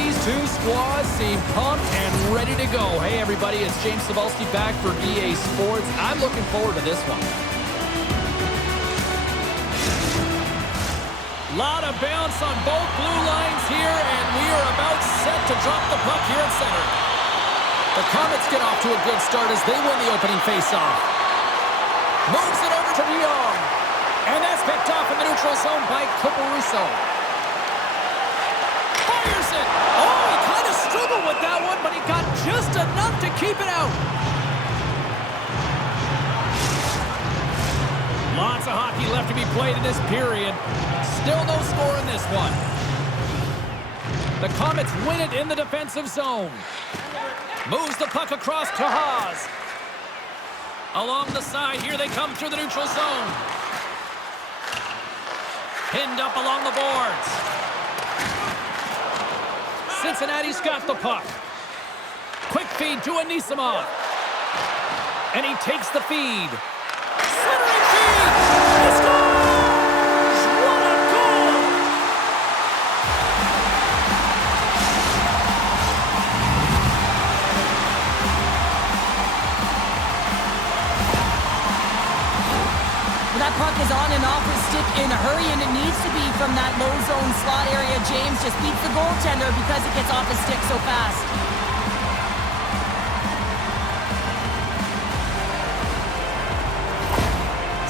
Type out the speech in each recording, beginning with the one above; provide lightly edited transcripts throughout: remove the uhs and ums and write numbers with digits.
These two squads seem pumped and ready to go. Hey, everybody, it's James Cebulski back for EA Sports. I'm looking forward to this one. Lot of bounce on both blue lines here, and we are about set to drop the puck here at center. The Komets get off to a good start as they win the opening faceoff. Moves it over to DeYoung. And that's picked off in the neutral zone by Caruso. Fires it! Oh, he kind of struggled with that one, but he got just enough to keep it out. Lots of hockey left to be played in this period. Still no score in this one. The Komets win it in the defensive zone. Moves the puck across to Haas. Along the side, here they come through the neutral zone. Pinned up along the boards. Cincinnati's got the puck. Quick feed to Anisimov. And he takes the feed. Centering feed! He scores! What a goal! That puck is on and off his stick in a hurry, and it needs to be from that low zone slot area. James just beats the goaltender because it gets off his stick so fast.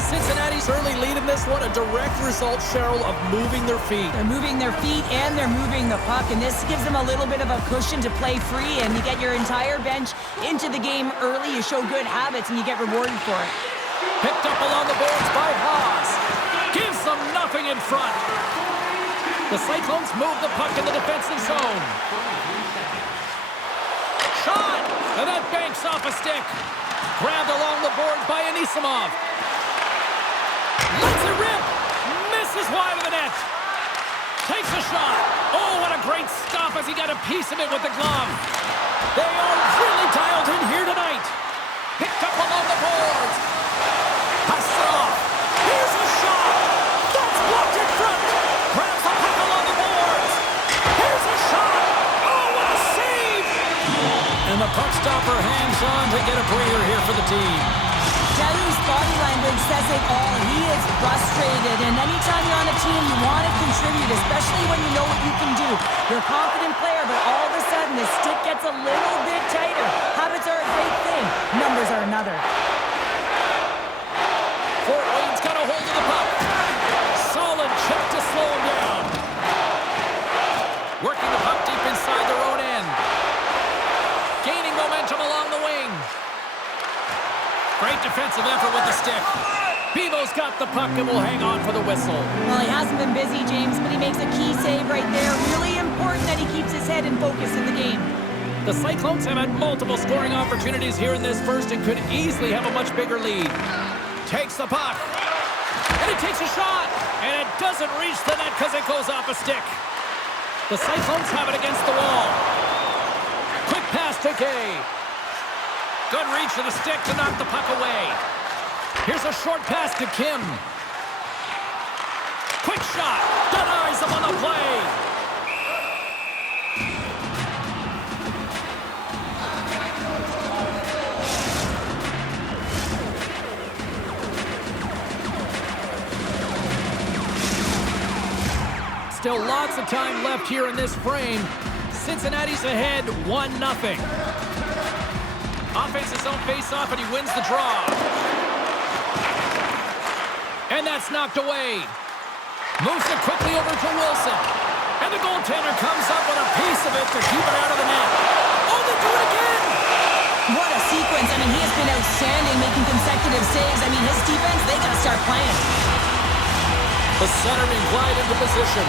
Cincinnati's early lead in this one, a direct result, Cheryl, of moving their feet. They're moving their feet and they're moving the puck, and this gives them a little bit of a cushion to play free, and you get your entire bench into the game early. You show good habits, and you get rewarded for it. Picked up along the boards by Haas. Gives them nothing in front. The Cyclones move the puck in the defensive zone. Shot! And that banks off a stick. Grabbed along the boards by Anisimov. Lets it rip. Misses wide of the net. Takes a shot. Oh, what a great stop as he got a piece of it with the glove. They are really dialed in here tonight. Picked up along the boards. Pass it off. Here's a shot. That's blocked in front. Grabs the puck along the boards. Here's a shot. Oh, what a save. And the puck stopper hangs on to get a breather here for the team. Jalu's body language says it all. He is frustrated, and anytime you're on a team, you want to contribute, especially when you know what you can do. You're a confident player, but all of a sudden, the stick gets a little bit tighter. Habits are a great thing. Numbers are another. Fort Wayne's got a hold of the puck. Solid check to slow him down. Working the puck deep inside their own end. Gaining momentum along the wing. Great defensive effort with the stick. Bibeau's got the puck and will hang on for the whistle. Well, he hasn't been busy, James, but he makes a key save right there. Really important that he keeps his head in focus in the game. The Cyclones have had multiple scoring opportunities here in this first and could easily have a much bigger lead. Takes the puck. And he takes a shot. And it doesn't reach the net because it goes off a stick. The Cyclones have it against the wall. Quick pass to Gay. Good reach of the stick to knock the puck away. Here's a short pass to Kim. Quick shot. Denies him on the play. Still lots of time left here in this frame. Cincinnati's ahead 1-0. Offenses zone face-off, and he wins the draw. And that's knocked away. Moves it quickly over to Wilson. And the goaltender comes up with a piece of it to keep it out of the net. Oh, they do it again! What a sequence. I mean, he has been outstanding, making consecutive saves. I mean, his defense, they got to start playing. The centerman glide into position.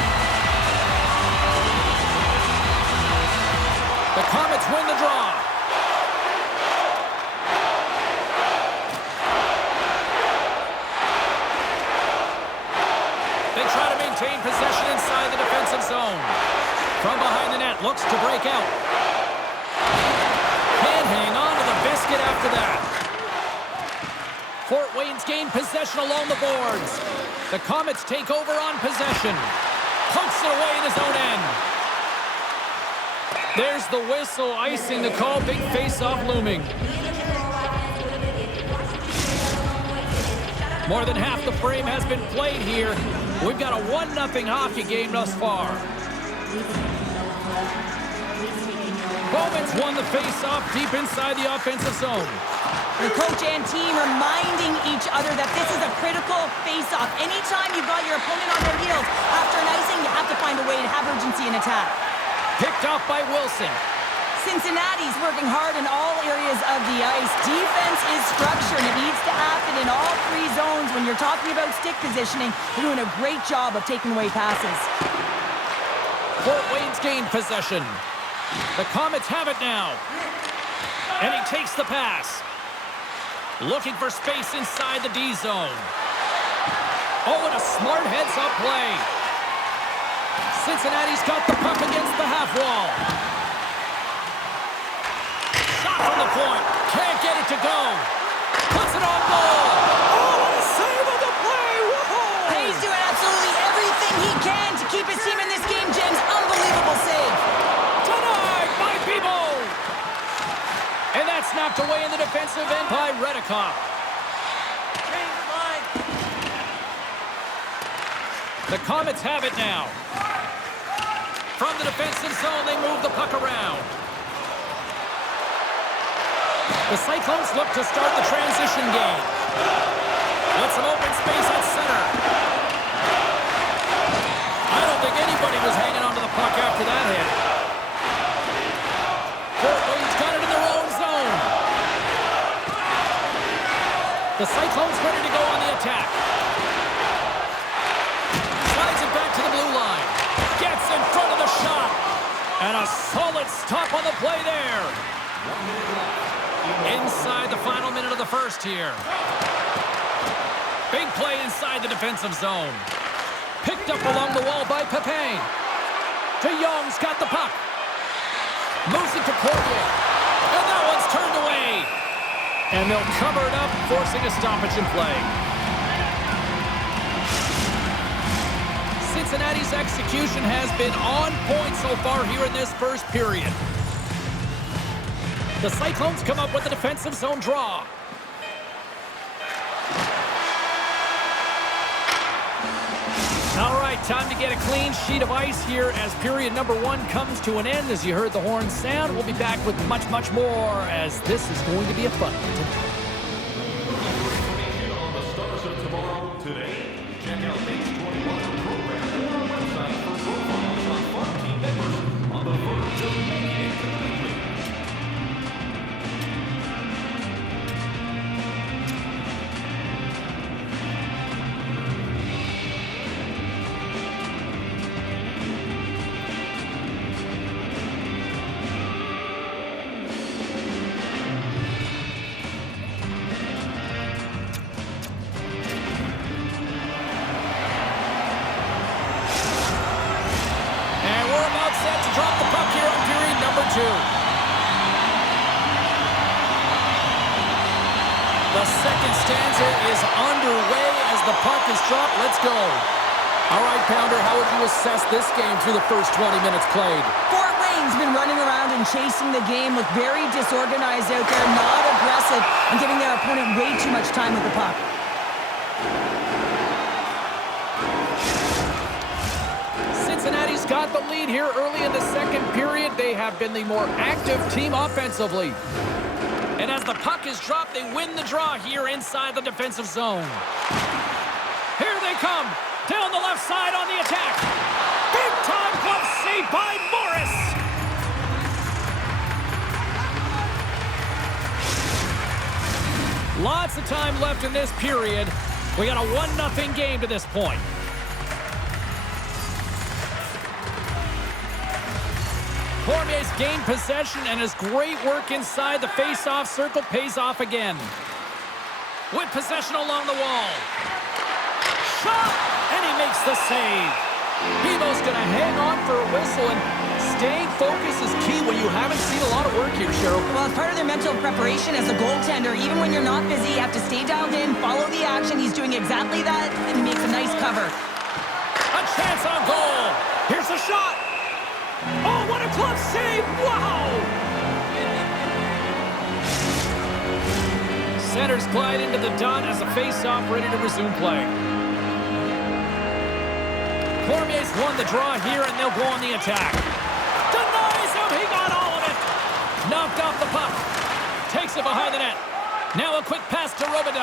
The Komets win the draw. They try to maintain possession inside the defensive zone. From behind the net, looks to break out. Can't hang on to the biscuit after that. Fort Wayne's gained possession along the boards. The Komets take over on possession. Pokes it away in his own end. There's the whistle, icing the call, big face-off looming. More than half the frame has been played here. We've got a 1-0 hockey game thus far. Komets won the face-off deep inside the offensive zone. The coach and team reminding each other that this is a critical face-off. Anytime you've got your opponent on their heels after an icing, you have to find a way to have urgency in attack. Picked off by Wilson. Cincinnati's working hard in all areas of the ice. Defense is structure, and it needs to happen in all three zones. When you're talking about stick positioning, they're doing a great job of taking away passes. Fort Wayne's gained possession. The Komets have it now. And he takes the pass. Looking for space inside the D zone. Oh, and a smart heads-up play. Cincinnati's got the puck against the half wall. Shot from the point. Can't get it to go. Puts it on goal. Oh, what a save of the play. Whoa. He's doing absolutely everything he can to keep his team in this game, James. Unbelievable save. Denied by Bibeau. And that's knocked away in the defensive end by Reddekopp. The Komets have it now. From the defensive zone, they move the puck around. The Cyclones look to start the transition game. With some open space at center. I don't think anybody was hanging onto the puck after that hit. Fort Wayne's got it in their own zone. The Cyclones ready to go on the attack. Slides it back to the blue line. Gets in front of the shot. And a solid stop on the play there. Inside the final minute of the first here. Big play inside the defensive zone. Picked up along the wall by Pepin. De Jong's got the puck. Moves it to Cormier. And that one's turned away. And they'll cover it up, forcing a stoppage in play. Cincinnati's execution has been on point so far here in this first period. The Cyclones come up with a defensive zone draw. All right, time to get a clean sheet of ice here as period number 1 comes to an end. As you heard the horn sound, we'll be back with much, much more as this is going to be a fun one tonight. On the stars of tomorrow today, check out page 21 of the program on our website for profiles on farm team members on the verge of making it completely. The second stanza is underway as the puck is dropped. Let's go. All right, Pounder, how would you assess this game through the first 20 minutes played? Fort Wayne's been running around and chasing the game, look very disorganized out there, not aggressive, and giving their opponent way too much time with the puck. Cincinnati's got the lead here early in the second period. They have been the more active team offensively. And as the puck is dropped, they win the draw here inside the defensive zone. Here they come. Down the left side on the attack. Big time glove save by Morris. Lots of time left in this period. We got a 1-0 game to this point. Cormier's gained possession, and his great work inside the face-off circle pays off again. With possession along the wall. Shot! And he makes the save. Bibeau's going to hang on for a whistle, and staying focused is key when you haven't seen a lot of work here, Cheryl. Well, it's part of their mental preparation as a goaltender. Even when you're not busy, you have to stay dialed in, follow the action. He's doing exactly that, and he makes a nice cover. A chance on goal. Here's the shot. Oh, what a glove save. Centers glide into the dot as a face-off ready to resume play. Cormier's won the draw here, and they'll go on the attack. Denies him! He got all of it! Knocked off the puck. Takes it behind the net. Now a quick pass to Robidas.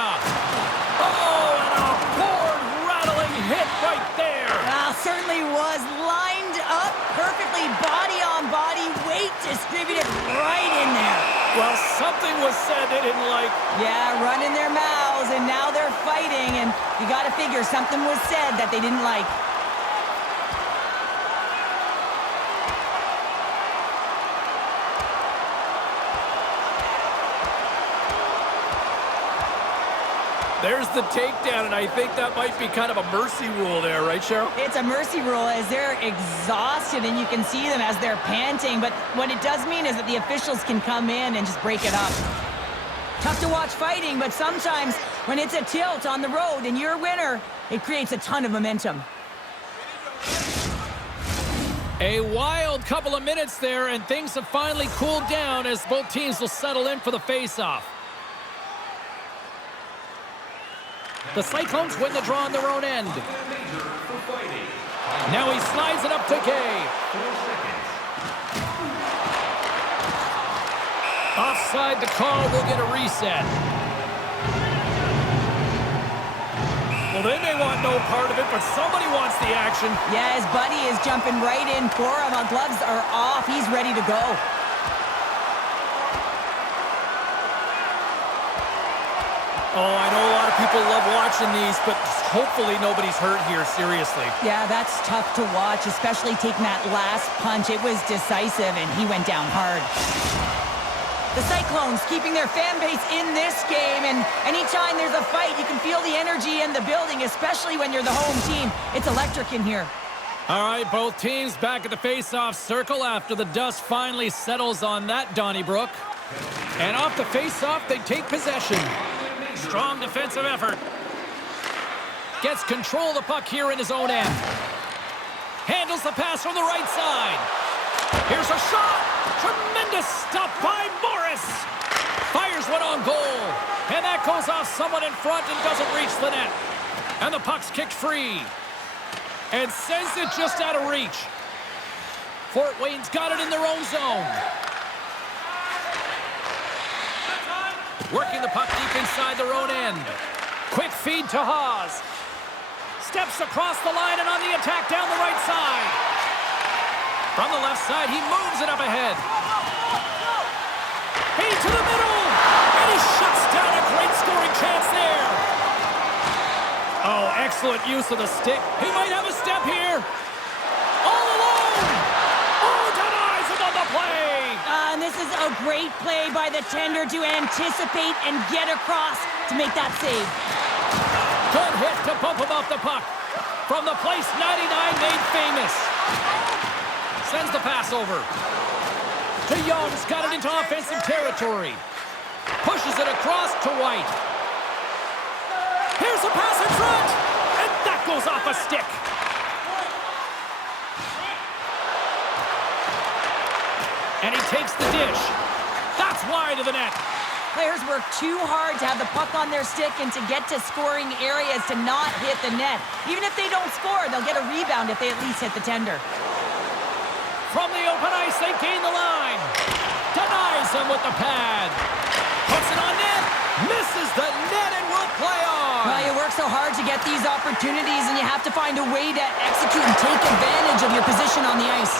Oh, and a board-rattling hit right there. Certainly was lined up perfectly, body on body, weight distributed right in there. Well, something was said they didn't like. Yeah, running their mouths, and now they're fighting, and you got to figure something was said that they didn't like. There's the takedown, and I think that might be kind of a mercy rule there, right, Cheryl? It's a mercy rule as they're exhausted, and you can see them as they're panting. But what it does mean is that the officials can come in and just break it up. Tough to watch fighting, but sometimes when it's a tilt on the road and you're a winner, it creates a ton of momentum. A wild couple of minutes there, and things have finally cooled down as both teams will settle in for the face-off. The Cyclones win the draw on their own end. Now he slides it up to Gay. Offside the call, will get a reset. Well, they may want no part of it, but somebody wants the action. Yeah, his buddy is jumping right in for him. Gloves are off. He's ready to go. Oh, I know a lot of people love watching these, but hopefully nobody's hurt here, seriously. Yeah, that's tough to watch, especially taking that last punch. It was decisive, and he went down hard. The Cyclones keeping their fan base in this game, and anytime there's a fight, you can feel the energy in the building, especially when you're the home team. It's electric in here. All right, both teams back at the face-off circle after the dust finally settles on that Donnybrook. And off the face-off, they take possession. Strong defensive effort. Gets control of the puck here in his own end. Handles the pass from the right side. Here's a shot. Tremendous stop by Morris. Fires one on goal. And that goes off someone in front and doesn't reach the net. And the puck's kicked free. And sends it just out of reach. Fort Wayne's got it in their own zone. Working the puck deep inside their own end. Quick feed to Haas. Steps across the line and on the attack down the right side. From the left side, he moves it up ahead. Feed to the middle. And he shuts down a great scoring chance there. Oh, excellent use of the stick. He might have a step here. All alone. Oh, denies him on the play. And this is a great play by the tender to anticipate and get across to make that save. Good hit to bump him off the puck. From the place 99 made famous. Sends the pass over. To Young's got it into offensive territory. Pushes it across to White. Here's a pass in front. And that goes off a stick. And he takes the dish. That's wide of the net. Players work too hard to have the puck on their stick and to get to scoring areas to not hit the net. Even if they don't score, they'll get a rebound if they at least hit the tender. From the open ice, they gain the line. Denies him with the pad. Puts it on net. Misses the net and will play on. Well, you work so hard to get these opportunities, and you have to find a way to execute and take advantage of your position on the ice.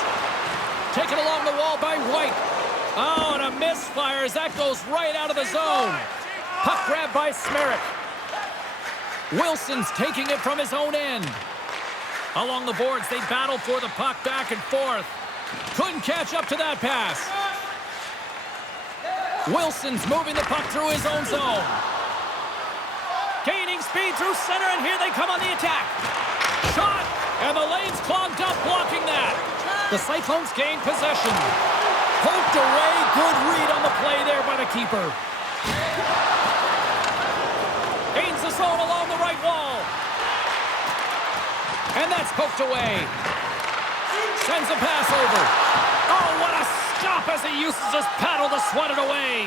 Taken along the wall by White. Oh, and a misfire as that goes right out of the zone. Puck grab by Smerrick. Wilson's taking it from his own end. Along the boards, they battle for the puck back and forth. Couldn't catch up to that pass. Wilson's moving the puck through his own zone. Gaining speed through center, and here they come on the attack. Shot, and the lane's clogged up, blocking that. The Cyclones gain possession. Poked away, good read on the play there by the keeper. Gains the zone along the right wall. And that's poked away. Sends a pass over. Oh, what a stop as he uses his paddle to swat it away.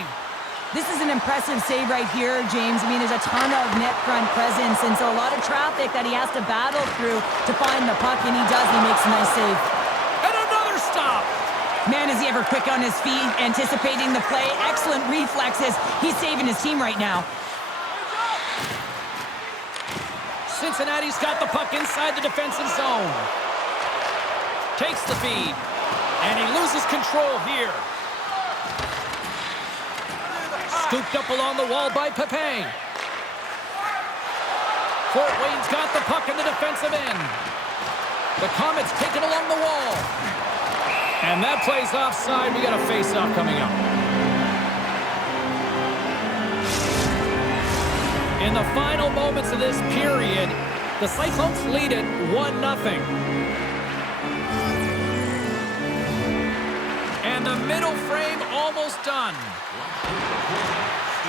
This is an impressive save right here, James. I mean, there's a ton of net front presence, and so a lot of traffic that he has to battle through to find the puck, and he does. He makes a nice save. And another stop! Man, is he ever quick on his feet, anticipating the play. Excellent reflexes. He's saving his team right now. Cincinnati's got the puck inside the defensive zone. Takes the feed. And he loses control here. Scooped up along the wall by Pepin. Fort Wayne's got the puck in the defensive end. The Komets taken along the wall. And that plays offside. We got a face-off coming up. In the final moments of this period, the Cyclones lead it 1-0. And the middle frame almost done.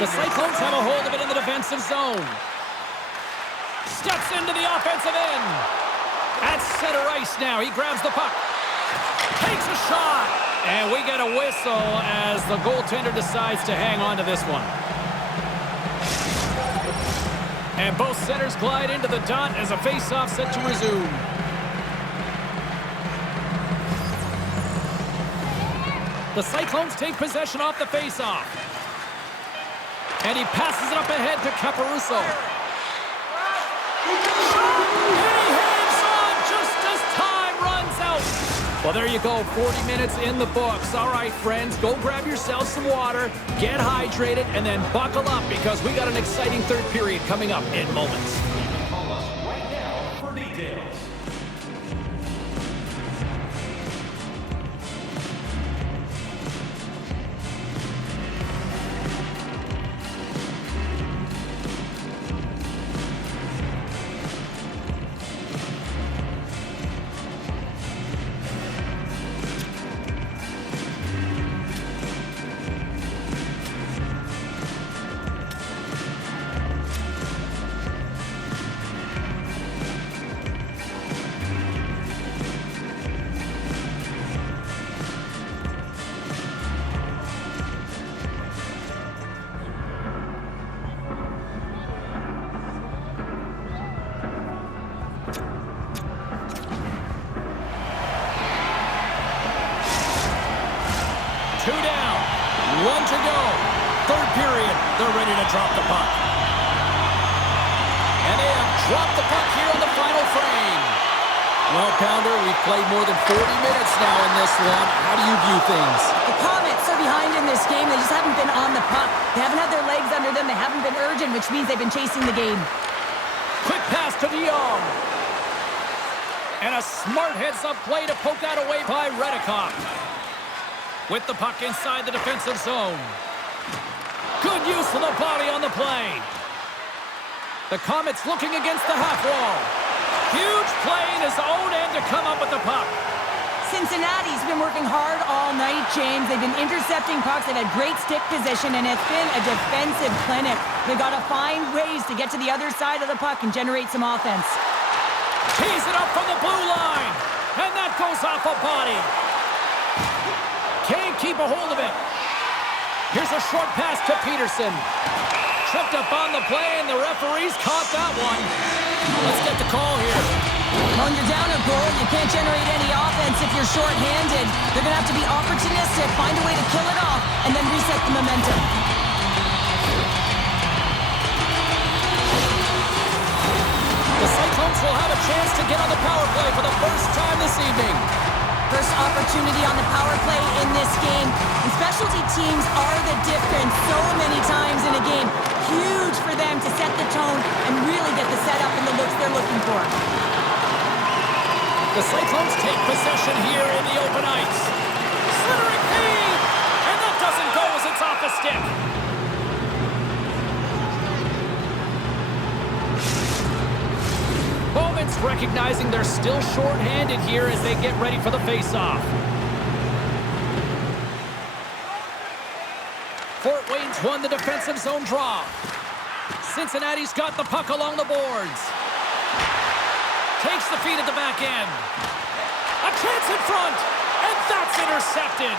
The Cyclones have a hold of it in the defensive zone. Steps into the offensive end. At center ice now. He grabs the puck. Takes a shot. And we get a whistle as the goaltender decides to hang on to this one. And both centers glide into the dot as a face-off set to resume. The Cyclones take possession off the face-off. And he passes it up ahead to Caparuso. And he hangs on just as time runs out. Well, there you go. 40 minutes in the books. All right, friends, go grab yourselves some water, get hydrated, and then buckle up because we got an exciting third period coming up in moments. Call us right now for details. One to go. Third period. They're ready to drop the puck. And they have dropped the puck here on the final frame. Well, Pounder, we've played more than 40 minutes now in this one. How do you view things? The Komets are behind in this game. They just haven't been on the puck. They haven't had their legs under them. They haven't been urgent, which means they've been chasing the game. Quick pass to De Jong. And a smart heads-up play to poke that away by Reddekopp. With the puck inside the defensive zone. Good use of the body on the play. The Komets looking against the half wall. Huge play in his own end to come up with the puck. Cincinnati's been working hard all night, James. They've been intercepting pucks. They've had great stick position, and it's been a defensive clinic. They've got to find ways to get to the other side of the puck and generate some offense. Tees it up from the blue line. And that goes off a body. Can't keep a hold of it. Here's a short pass to Peterson. Tripped up on the play, and the referee's caught that one. Let's get the call here. When you're down a goal, you can't generate any offense if you're short-handed. They're going to have to be opportunistic, find a way to kill it off, and then reset the momentum. The Cyclones will have a chance to get on the power play for the first time this evening. First opportunity on the power play in this game. And specialty teams are the difference so many times in a game. Huge for them to set the tone and really get the setup and the looks they're looking for. The Cyclones take possession here in the open ice. Slithering feed! And that doesn't go as it's off the stick. Bowman's recognizing they're still short-handed here as they get ready for the face-off. Fort Wayne's won the defensive zone draw. Cincinnati's got the puck along the boards. Takes the feed at the back end. A chance in front, and that's intercepted.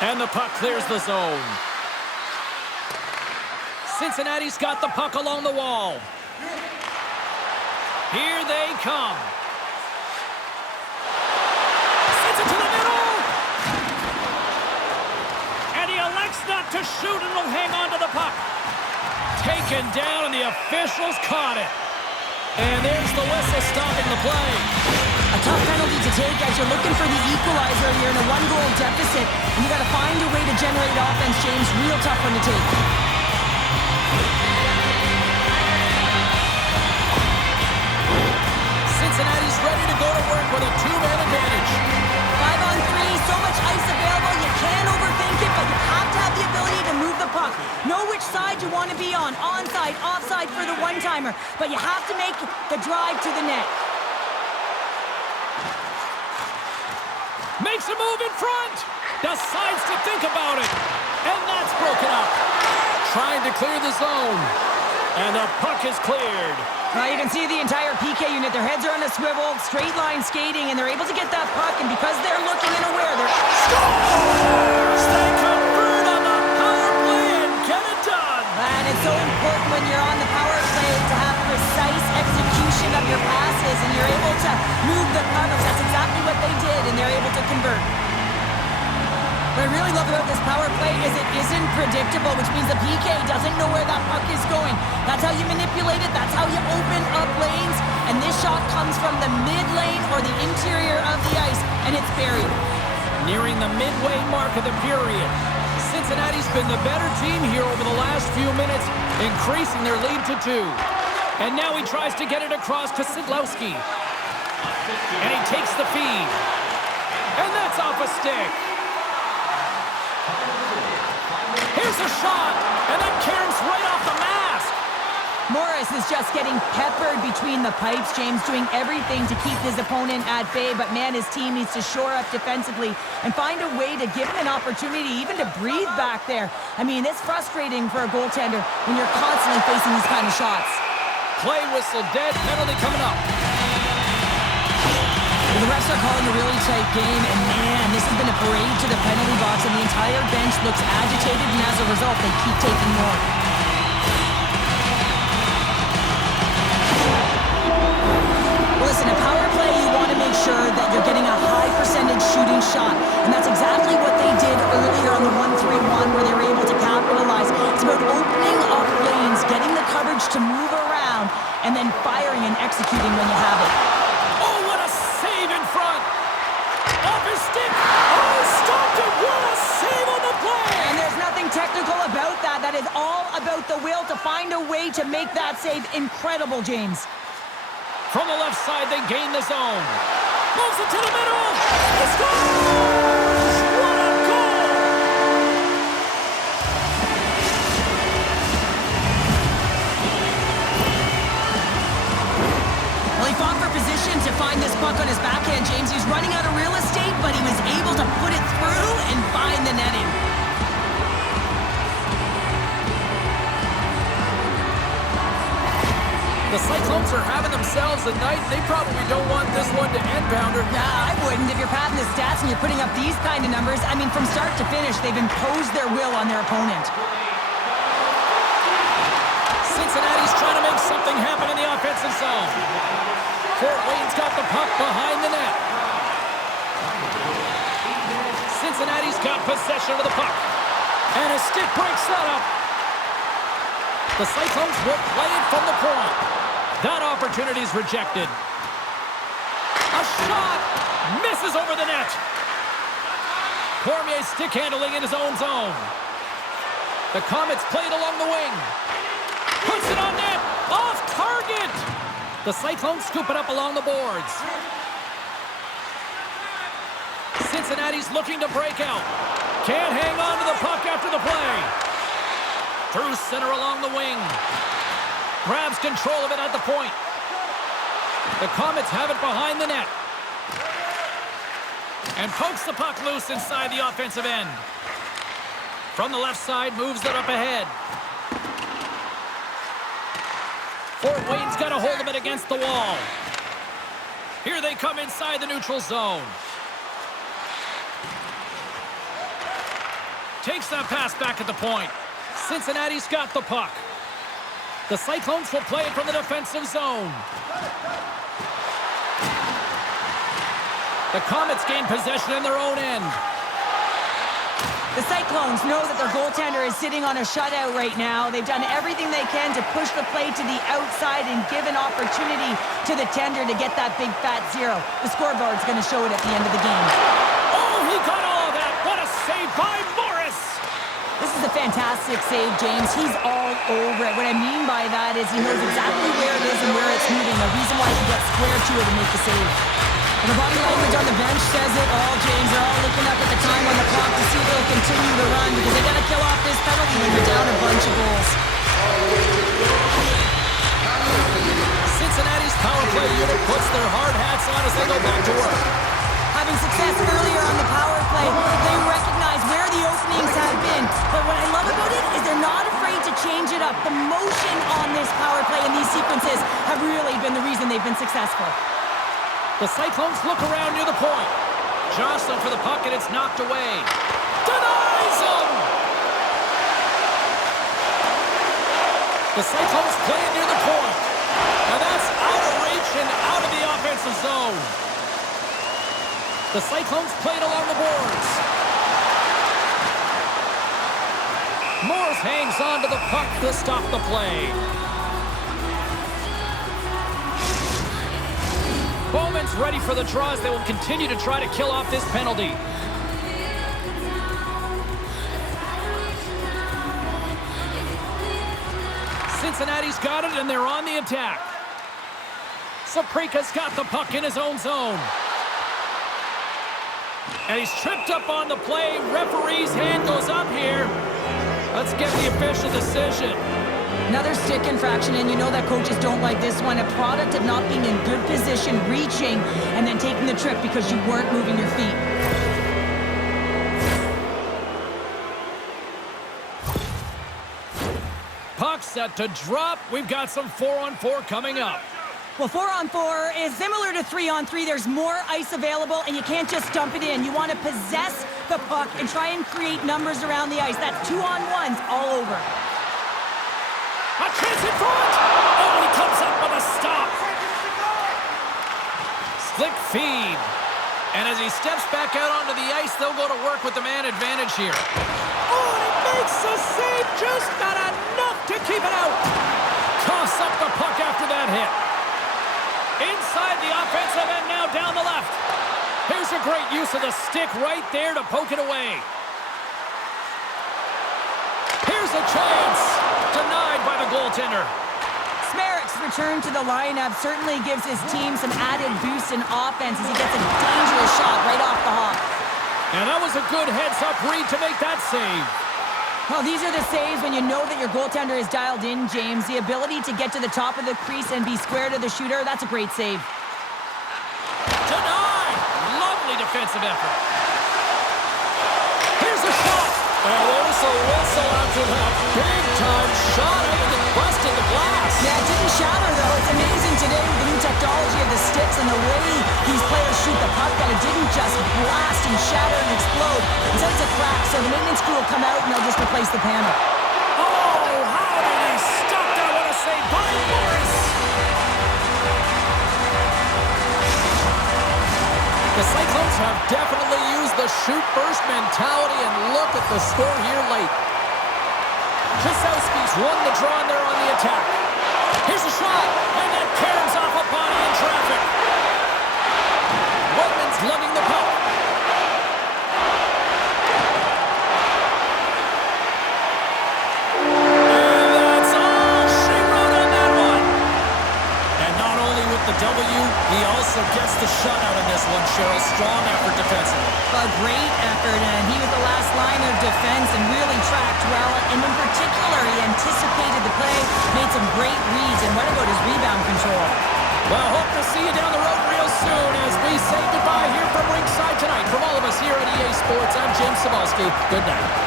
And the puck clears the zone. Cincinnati's got the puck along the wall. Here they come. Sends it to the middle. And he elects not to shoot and will hang on to the puck. Taken down and the officials caught it. And there's the whistle stopping the play. A tough penalty to take as you're looking for the equalizer. You're in a one-goal deficit, and you got to find a way to generate offense, James. Real tough one to take. Cincinnati's ready to go to work with a two-man advantage. 5-on-3, so much ice available. You can't overthink it, but you have to have the ability to move the puck. Know which side you want to be on. Onside, offside for the one-timer. But you have to make the drive to the net. Makes a move in front. Decides to think about it. And that's broken up. Trying to clear the zone. And the puck is cleared. Well, you can see the entire PK unit. Their heads are on a swivel, straight line skating, and they're able to get that puck. And because they're looking and aware, they're... Scores! They convert on the power play and get it done. And it's so important when you're on the power play to have precise execution of your passes, and you're able to move the covers. That's exactly what they did, and they're able to convert. What I really love about this power play is it isn't predictable, which means the PK doesn't know where that puck is going. That's how you manipulate it. That's how you open up lanes. And this shot comes from the mid lane or the interior of the ice, and it's buried. Nearing the midway mark of the period. Cincinnati's been the better team here over the last few minutes, increasing their lead to 2. And now he tries to get it across to Sidlowski. And he takes the feed. And that's off a stick. Here's a shot, and that caroms right off the mask. Morris is just getting peppered between the pipes, James, doing everything to keep his opponent at bay, but man, his team needs to shore up defensively and find a way to give him an opportunity even to breathe back there. I mean, it's frustrating for a goaltender when you're constantly facing these kind of shots. Play whistle dead, penalty coming up. The refs are calling a really tight game, and man, this has been a parade to the penalty box, and the entire bench looks agitated, and as a result, they keep taking more. Well, listen, a power play, you want to make sure that you're getting a high percentage shooting shot, and that's exactly what they did earlier on the 1-3-1, where they were able to capitalize. It's about opening up lanes, getting the coverage to move around, and then firing and executing when you have it. Stick. Oh, stopped it. What a save on the play. And there's nothing technical about that. That is all about the will to find a way to make that save incredible, James. From the left side, they gain the zone. Moves it to the middle. He scores! What a goal! Well, he fought for position to find this puck on his backhand, James. He's running out of real estate, but he was able to put it through and find the netting. The Cyclones are having themselves a night. They probably don't want this one to end, Pounder. Nah, I wouldn't. If you're padding the stats and you're putting up these kind of numbers, I mean, from start to finish, they've imposed their will on their opponent. Cincinnati's trying to make something happen in the offensive zone. Fort Wayne's got the puck behind the net. Cincinnati's got possession of the puck. And a stick breaks that up. The Cyclones will play it from the point. That opportunity is rejected. A shot misses over the net. Cormier stick handling in his own zone. The Komets play it along the wing. Puts it on net. Off target. The Cyclones scoop it up along the boards. Cincinnati's looking to break out. Can't hang on to the puck after the play. Through center along the wing. Grabs control of it at the point. The Komets have it behind the net. And pokes the puck loose inside the offensive end. From the left side, moves it up ahead. Fort Wayne's got a hold of it against the wall. Here they come inside the neutral zone. Takes that pass back at the point. Cincinnati's got the puck. The Cyclones will play it from the defensive zone. The Komets gain possession in their own end. The Cyclones know that their goaltender is sitting on a shutout right now. They've done everything they can to push the play to the outside and give an opportunity to the tender to get that big fat zero. The scoreboard's going to show it at the end of the game. Oh, he got all that. What a save by Morris. This is a fantastic save, James. He's all over it. What I mean by that is he knows exactly where it is and where it's moving. The reason why he gets square to it and make the save. And the body language on the bench says it all, James. They're all looking up at the time on the clock to see if they'll continue to run because they got to kill off this penalty when you're down a bunch of goals. Cincinnati's power play unit puts their hard hats on as they go back to work. Having success earlier on the power play, they recognize where the openings have been. But what I love about it is they're not afraid to change it up. The motion on this power play and these sequences have really been the reason they've been successful. The Cyclones look around near the point. Jostling for the puck, and it's knocked away. Denies him! The Cyclones play it near the point. And that's out of reach and out of the offensive zone. The Cyclones play it along the boards. Morris hangs on to the puck to stop the play. Bowman's ready for the draw as they will continue to try to kill off this penalty. Cincinnati's got it, and they're on the attack. Saprika's got the puck in his own zone. And he's tripped up on the play. Referee's hand goes up here. Let's get the official decision. Another stick infraction, and you know that coaches don't like this one. A product of not being in good position, reaching, and then taking the trip because you weren't moving your feet. Puck set to drop. We've got some 4-on-4 coming up. Well, 4-on-4 is similar to 3-on-3. There's more ice available, and you can't just dump it in. You want to possess the puck and try and create numbers around the ice. That's 2-on-1s all over. A chance in front! Oh, he comes up with a stop. Slick feed. And as he steps back out onto the ice, they'll go to work with the man advantage here. Oh, and he makes a save, just not enough to keep it out. Toss up the puck after that hit. Inside the offensive end now down the left. Here's a great use of the stick right there to poke it away. Here's a chance. Denied by the goaltender. Smerrick's return to the lineup certainly gives his team some added boost in offense as he gets a dangerous shot right off the hop. And that was a good heads-up read to make that save. Well, these are the saves when you know that your goaltender is dialed in, James. The ability to get to the top of the crease and be square to the shooter, that's a great save. Denied! Lovely defensive effort. Here's a shot. And there's a whistle after that big-time shot. I think it busted the glass. Yeah, it didn't shatter, though. It's amazing today with the new technology of the sticks and the way these players shoot the puck that it didn't just blast and shatter and explode. Instead, it's a crack, so the maintenance crew will come out and they'll just replace the panel. Oh, how did he stop that? What a save by Morris. The Cyclones have definitely used the shoot-first mentality, and look at the score here late. Krasowski's won the draw, and they're on the attack. Here's a shot, and that caroms off a body in traffic. Wedman's lugging the puck. And that's all she wrote on that one. And not only with the W, he also gets the shutout in this one, Cheryl. Strong effort defensively. A great effort, and he was the last line of defense and really tracked well. And in particular, he anticipated the play, made some great reads, and what about his rebound control? Well, hope to see you down the road real soon as we say goodbye here from ringside tonight. From all of us here at EA Sports, I'm Jim Cebulski. Good night.